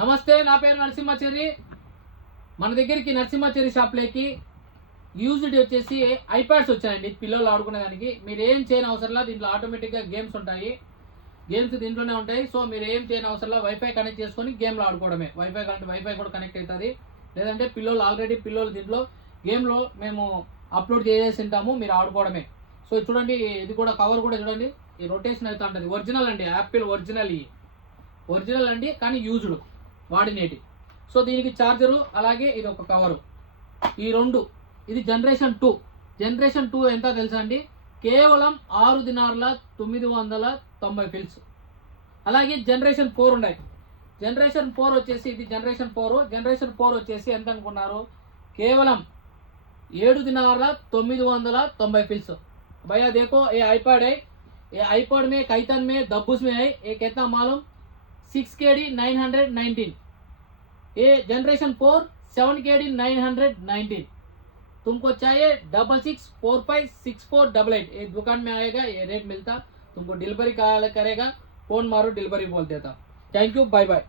నమస్తే, నా పేరు నరసింహచెర్రి. మన దగ్గరికి నరసింహచెర్రి షాప్లోకి యూజ్డ్ వచ్చేసి ఐప్యాడ్స్ వచ్చాయండి పిల్లలు ఆడుకునేదానికి. మీరు ఏం చేయని అవసరంలా, దీంట్లో ఆటోమేటిక్గా గేమ్స్ ఉంటాయి. గేమ్స్ దీంట్లోనే ఉంటాయి. సో మీరు ఏం చేయని అవసరంలా, వైఫై కనెక్ట్ చేసుకొని గేమ్లో ఆడుకోవడమే. వైఫై కూడా కనెక్ట్ అవుతుంది. లేదంటే ఆల్రెడీ పిల్లలు దీంట్లో గేమ్లో మేము అప్లోడ్ చేసేసి ఉంటాము, మీరు ఆడుకోవడమే. సో చూడండి, ఇది కూడా కవర్ కూడా చూడండి, ఈ రొటేషన్ అవుతూ ఉంటుంది. ఒరిజినల్ అండి, యాపిల్ ఒరిజినల్ అండి, కానీ యూజ్డ్ వాడినేటి. సో దీనికి ఛార్జరు, అలాగే ఇది ఒక కవరు, ఈ రెండు. ఇది జనరేషన్ 2 ఎంత తెలుసా అండి? కేవలం 6 దినార్ల 990 ఫిల్స్. అలాగే జనరేషన్ 4 ఉన్నాయి. జనరేషన్ 4 వచ్చేసి, ఇది జనరేషన్ 4 వచ్చేసి ఎంత అనుకున్నారు? కేవలం 7 దినార్ల 990 ఫిల్స్. भैया देखो ये आईपैड है, ये आईपैड में काइथन में दब्बूस में है। ये कितना मालूम? 6KD 919। ये जनरेशन 4 7KD 919। तुमको चाहिए 66456488। ये दुकान में आएगा, ये रेट मिलता। तुमको डिलीवरी करेगा, फोन मारो, डिलीवरी बोल देता। Thank you, bye bye.